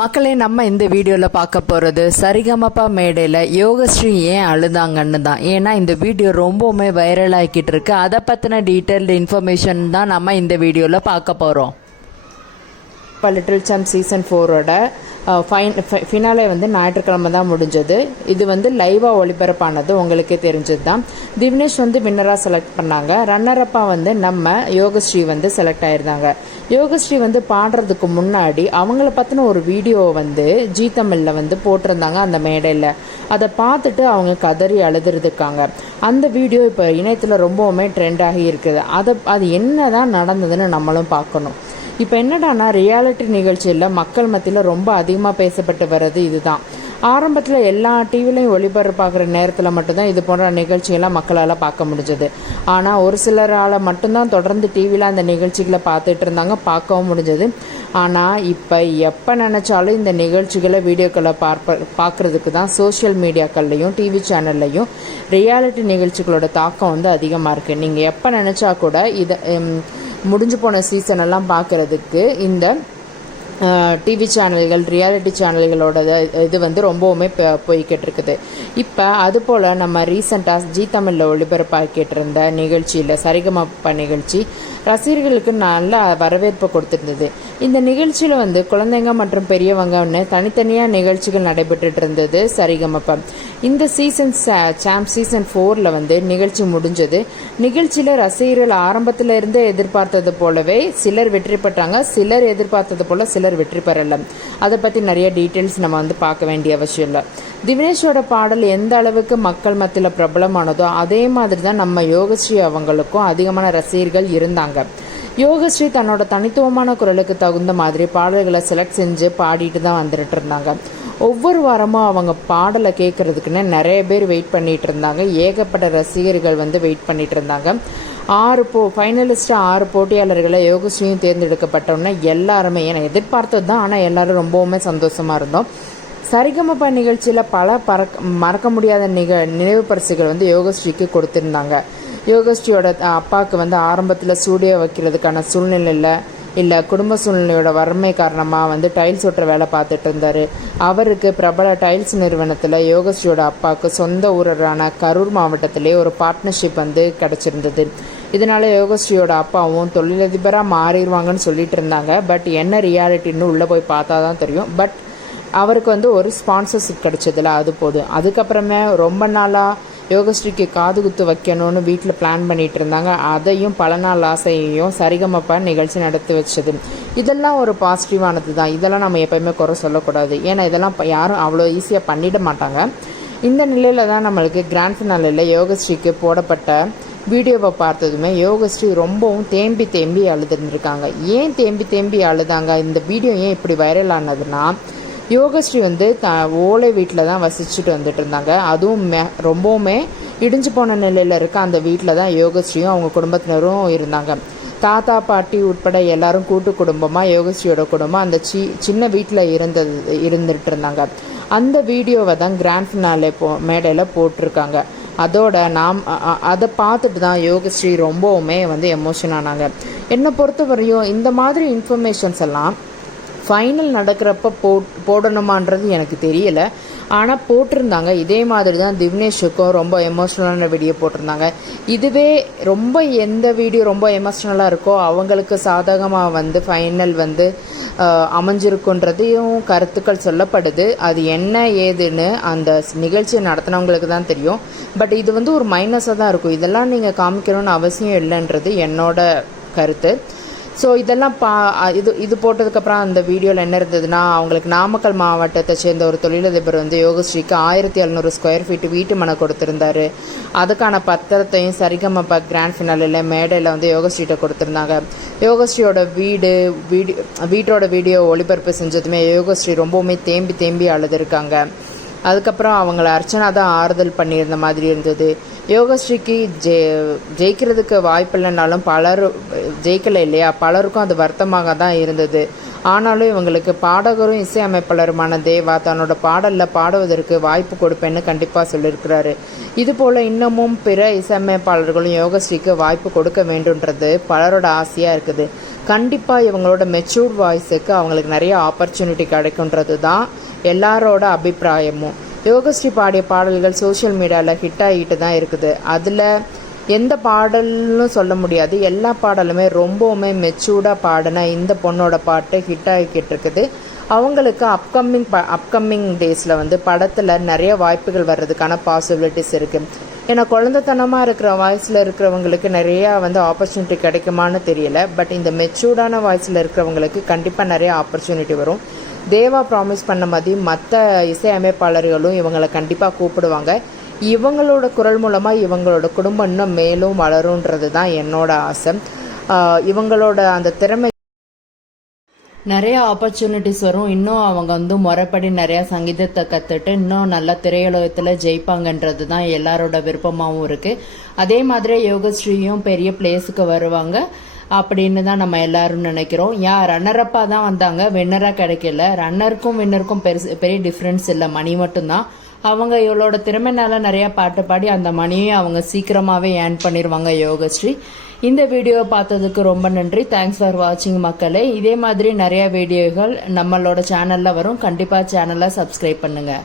மக்களே, நம்ம இந்த வீடியோவில் பார்க்க போகிறது சரிகமப்பா மேடையில் யோகஸ்ரீ ஏன் அழுதாங்கன்னு தான். ஏன்னா இந்த வீடியோ ரொம்பவுமே வைரல் ஆகிக்கிட்டு இருக்கு. அதை பற்றின டீட்டெயில்டு இன்ஃபர்மேஷன் தான் நம்ம இந்த வீடியோவில் பார்க்க போகிறோம். இப்போ லிட்டில் சாம்ப் சீசன் 4ஓட ஃபினாலே ஞாயிற்றுக்கிழமை தான் முடிஞ்சது. இது லைவாக ஒளிபரப்பானது உங்களுக்கே தெரிஞ்சது தான். திவ்னேஷ் வின்னராக செலக்ட் பண்ணாங்க. ரன்னரப்பாக நம்ம யோகஸ்ரீ செலக்ட் ஆயிருந்தாங்க. யோகஸ்ரீ பாடுறதுக்கு முன்னாடி அவங்கள பற்றின ஒரு வீடியோவை ஜீ தமிழில் போட்டிருந்தாங்க அந்த மேடையில். அதை பார்த்துட்டு அவங்க கதறி அழுதுருக்காங்க. அந்த வீடியோ இப்போ இணையத்தில் ரொம்பவுமே ட்ரெண்ட் ஆகி இருக்குது. அது என்ன தான் நடந்ததுன்னு நம்மளும் பார்க்கணும். இப்போ என்னடானா, ரியாலிட்டி நிகழ்ச்சியில் மக்கள் மத்தியில் ரொம்ப அதிகமாக பேசப்பட்டு வர்றது இதுதான். ஆரம்பத்தில் எல்லா டிவிலையும் ஒளிபரப்பாகிற நேரத்தில் மட்டும்தான் இது போன்ற நிகழ்ச்சியெல்லாம் மக்களால் பார்க்க முடிஞ்சது. ஆனால் ஒரு சிலரால் மட்டும்தான் தொடர்ந்து டிவியில் அந்த நிகழ்ச்சிகளை பார்த்துட்டு இருந்தாங்க, பார்க்கவும் முடிஞ்சது. ஆனால் இப்போ எப்போ நினச்சாலும் இந்த நிகழ்ச்சிகளை வீடியோக்களை பார்க்குறதுக்கு தான் சோஷியல் மீடியாக்கள்லையும் டிவி சேனல்லையும் ரியாலிட்டி நிகழ்ச்சிகளோட தாக்கம் அதிகமாக இருக்குது. நீங்கள் எப்போ நினச்சா கூட இதை முடிஞ்சு போன சீசனெல்லாம் பார்க்குறதுக்கு இந்த டிவி சேனல்கள், ரியாலிட்டி சேனல்களோட இது ரொம்பவுமே போய்கிட்டு இருக்குது. இப்போ அதுபோல் நம்ம ரீசெண்டாக ஜீ தமிழில் ஒளிபரப்பாக்கிட்டு இருந்த நிகழ்ச்சியில் சரிகமப்பா நிகழ்ச்சி ரசிகர்களுக்கு நல்ல வரவேற்பு கொடுத்துருந்தது. இந்த நிகழ்ச்சியில் குழந்தைங்க மற்றும் பெரியவங்கன்னு தனித்தனியாக நிகழ்ச்சிகள் நடைபெற்றுட்டு இருந்தது சரிகமப்பா. இந்த சீசன் சீசன் 4ல் நிகழ்ச்சி முடிஞ்சது. நிகழ்ச்சியில் ரசிகர்கள் ஆரம்பத்தில் இருந்தே எதிர்பார்த்தது போலவே சிலர் வெற்றி பெற்றாங்க, சிலர் எதிர்பார்த்தது போல சிலர் வெற்றி பெறல. அதை பற்றி நிறைய டீட்டெயில்ஸ் நம்ம பார்க்க வேண்டிய அவசியம் இல்லை. திவ்னேஷோட பாடல் எந்த அளவுக்கு மக்கள் மத்தியில் பிரபலமானதோ அதே மாதிரி தான் நம்ம யோகஸ்ரீ அவங்களுக்கும் அதிகமான ரசிகர்கள் இருந்தாங்க. யோகஸ்ரீ தன்னோட தனித்துவமான குரலுக்கு தகுந்த மாதிரி பாடல்களை செலக்ட் செஞ்சு பாடிட்டு தான் வந்துட்டு இருந்தாங்க. ஒவ்வொரு வாரமும் அவங்க பாடலை கேட்கறதுக்குன்னு நிறைய பேர் வெயிட் பண்ணிட்டு இருந்தாங்க. ஏகப்பட்ட ரசிகர்கள் வெயிட் பண்ணிட்டு இருந்தாங்க. 6 ஃபைனலிஸ்ட்டு 6 போட்டியாளர்களை யோகஸ்ரீயும் தேர்ந்தெடுக்கப்பட்டோன்னே எல்லாருமே எதிர்பார்த்தது தான். ஆனால் எல்லாரும் ரொம்பவுமே சந்தோஷமாக இருந்தோம். சரிகமப்பா நிகழ்ச்சியில் பல மறக்க முடியாத நினைவு பரிசுகள் யோகஸ்ரீக்கு கொடுத்துருந்தாங்க. யோகஸ்ரீயோட அப்பாவுக்கு ஆரம்பத்தில் ஸ்டூடியோ வைக்கிறதுக்கான சூழ்நிலையில் இல்லை குடும்ப சூழ்நிலையோட வறுமை காரணமாக டைல்ஸ் ஒட்டுற வேலை பார்த்துட்டு இருந்தார். அவருக்கு பிரபல டைல்ஸ் நிறுவனத்தில் யோகஸ்ரீயோட அப்பாவுக்கு சொந்த ஊரான கரூர் மாவட்டத்திலே ஒரு பார்ட்னர்ஷிப் கிடச்சிருந்தது. இதனால் யோகஸ்ரீயோட அப்பாவும் தொழிலதிபராக மாறிடுவாங்கன்னு சொல்லிட்டு இருந்தாங்க. பட் என்ன ரியாலிட்டின்னு உள்ளே போய் பார்த்தா தான் தெரியும். பட் அவருக்கு ஒரு ஸ்பான்சர்ஷிப் கிடைச்சதில்ல, அது போதும். அதுக்கப்புறமே ரொம்ப நாளாக யோகஸ்ரீக்கு காது குத்து வைக்கணும்னு வீட்டில் பிளான் பண்ணிட்டு இருந்தாங்க. அதையும் பல நாள் ஆசையையும் சரிகமப்பா நிகழ்ச்சி நடத்தி வச்சது. இதெல்லாம் ஒரு பாசிட்டிவானது தான். இதெல்லாம் நம்ம எப்போயுமே குறை சொல்லக்கூடாது. ஏன்னா இதெல்லாம் யாரும் அவ்வளோ ஈஸியாக பண்ணிட மாட்டாங்க. இந்த நிலையில் தான் நம்மளுக்கு கிராண்ட் ஃபினாலில் யோகஸ்ரீக்கு போடப்பட்ட வீடியோவை பார்த்ததுமே யோகஸ்ரீ ரொம்பவும் தேம்பி அழுதுருந்துருக்காங்க. ஏன் தேம்பி அழுதாங்க? இந்த வீடியோ ஏன் இப்படி வைரல் ஆனதுன்னா, யோகஸ்ரீ ஓலை வீட்டில் தான் வசிச்சுட்டு வந்துட்டு இருந்தாங்க. அதுவும் ரொம்பவுமே இடிஞ்சு போன நிலையில் இருக்க அந்த வீட்டில் தான் யோகஸ்ரீயும் அவங்க குடும்பத்தினரும் இருந்தாங்க. தாத்தா பாட்டி உட்பட எல்லாரும் கூட்டு குடும்பமாக யோகஸ்ரீயோட குடும்பம் அந்த சின்ன வீட்டில் இருந்துட்டு இருந்தாங்க. அந்த வீடியோவை தான் கிராண்ட் ஃபினாலே மேடையில் போட்டிருக்காங்க. அதோட அதை பார்த்துட்டு தான் யோகஸ்ரீ ரொம்பவுமே எமோஷன் ஆனாங்க. என்னை பொறுத்த வரையும் இந்த மாதிரி இன்ஃபர்மேஷன்ஸ் எல்லாம் ஃபைனல் நடக்கிறப்ப போடணுமான்றது எனக்கு தெரியலை. ஆனால் போட்டிருந்தாங்க. இதே மாதிரி தான் திவ்னேஷுக்கும் ரொம்ப எமோஷ்னலான வீடியோ போட்டிருந்தாங்க. இதுவே எந்த வீடியோ ரொம்ப எமோஷ்னலாக இருக்கோ அவங்களுக்கு சாதகமாக ஃபைனல் அமைஞ்சிருக்குன்றதையும் கருத்துக்கள் சொல்லப்படுது. அது என்ன ஏதுன்னு அந்த நிகழ்ச்சியை நடத்தினவங்களுக்கு தான் தெரியும். பட் இது ஒரு மைனஸாக தான் இருக்கும். இதெல்லாம் நீங்கள் காமிக்கணும்னு அவசியம் இல்லைன்றது என்னோட கருத்து. ஸோ இதெல்லாம் இது போட்டதுக்கப்புறம் அந்த வீடியோவில் என்ன இருந்ததுன்னா, அவங்களுக்கு நாமக்கல் மாவட்டத்தை சேர்ந்த ஒரு தொழிலதிபர் யோகஸ்ரீக்கு 1700 ஸ்கொயர் ஃபீட் வீட்டு மனை கொடுத்துருந்தாரு. அதுக்கான பத்திரத்தையும் சரிகமப்பா கிராண்ட் ஃபினாலில் மேடையில் யோகஸ்ரீகிட்ட கொடுத்துருந்தாங்க. யோகஸ்ரீயோட வீட்டோட வீடியோ ஒளிபரப்பு செஞ்சதுமே யோகஸ்ரீ ரொம்பவுமே தேம்பி அழுதுருக்காங்க. அதுக்கப்புறம் அவங்கள அர்ச்சனா தான் ஆறுதல் பண்ணியிருந்த மாதிரி இருந்தது. யோகஸ்ரீக்கு ஜெயிக்கிறதுக்கு வாய்ப்பில்லைனாலும் ஜெயிக்கலை இல்லையா, பலருக்கும் அது வருத்தமாக தான் இருந்தது. ஆனாலும் இவங்களுக்கு பாடகரும் இசையமைப்பாளருமான தேவா தன்னோட பாடலில் பாடுவதற்கு வாய்ப்பு கொடுப்பேன்னு கண்டிப்பாக சொல்லியிருக்கிறாரு. இதுபோல் இன்னமும் பிற இசையமைப்பாளர்களும் யோகஸ்ரீக்கு வாய்ப்பு கொடுக்க வேண்டுன்றது பலரோட ஆசையாக இருக்குது. கண்டிப்பாக இவங்களோட மெச்சூர்ட் வாய்ஸுக்கு அவங்களுக்கு நிறைய ஆப்பர்ச்சுனிட்டி கிடைக்குன்றது தான் எல்லாரோட அபிப்பிராயமும். யோகஸ்ரீ பாடிய பாடல்கள் சோஷியல் மீடியாவில் ஹிட் ஆகிட்டு தான் இருக்குது. அதில் எந்த பாடல்னு சொல்ல முடியாது, எல்லா பாடலுமே ரொம்பவுமே மெச்சூர்டாக பாடின இந்த பொண்ணோட பாட்டு ஹிட் ஆகிக்கிட்டு இருக்குது. அவங்களுக்கு அப்கமிங் டேஸில் வந்து படத்தில் நிறைய வாய்ப்புகள் வர்றதுக்கான பாசிபிலிட்டிஸ் இருக்குது. ஏன்னா குழந்தைத்தனமாக இருக்கிற வாய்ஸில் இருக்கிறவங்களுக்கு நிறையா வந்து ஆப்பர்ச்சுனிட்டி கிடைக்குமான்னு தெரியல. பட் இந்த மெச்சூர்டான வாய்ஸில் இருக்கிறவங்களுக்கு கண்டிப்பாக நிறைய ஆப்பர்ச்சுனிட்டி வரும். தேவா ப்ராமிஸ் பண்ண மாதிரி மற்ற இசை அமைப்பாளர்களும் இவங்களை கண்டிப்பாக கூப்பிடுவாங்க. இவங்களோட குரல் மூலமாக இவங்களோட குடும்பம் இன்னும் மேலும் வளருன்றது தான் என்னோட ஆசை. இவங்களோட அந்த திறமை நிறைய ஆப்பர்ச்சுனிட்டிஸ் வரும். இன்னும் அவங்க வந்து முறைப்படி நிறையா சங்கீதத்தை கற்றுட்டு இன்னும் நல்லா திரையுலகத்தில் ஜெயிப்பாங்கன்றது தான் எல்லாரோட விருப்பமாகவும் இருக்குது. அதே மாதிரி யோகஸ்ரீயும் பெரிய பிளேஸுக்கு வருவாங்க அப்படின்னு தான் நம்ம எல்லாரும் நினைக்கிறோம். ரன்னரப்பாக தான் வந்தாங்க, வின்னராக கிடைக்கல. ரன்னருக்கும் வின்னருக்கும் பெரிய டிஃப்ரென்ஸ் இல்லை, மணி மட்டும்தான். அவங்க இவளோட திறமைனால நிறைய பாட்டு பாடி அந்த மணியை அவங்க சீக்கிரமாகவே ஏர்ன் பண்ணிடுவாங்க யோகஸ்ரீ. இந்த வீடியோவை பார்த்ததுக்கு ரொம்ப நன்றி. தேங்க்ஸ் ஃபார் வாட்சிங் மக்களே. இதே மாதிரி நிறைய வீடியோகள் நம்மளோட சேனலில் வரும். கண்டிப்பாக சேனலை சப்ஸ்கிரைப் பண்ணுங்கள்.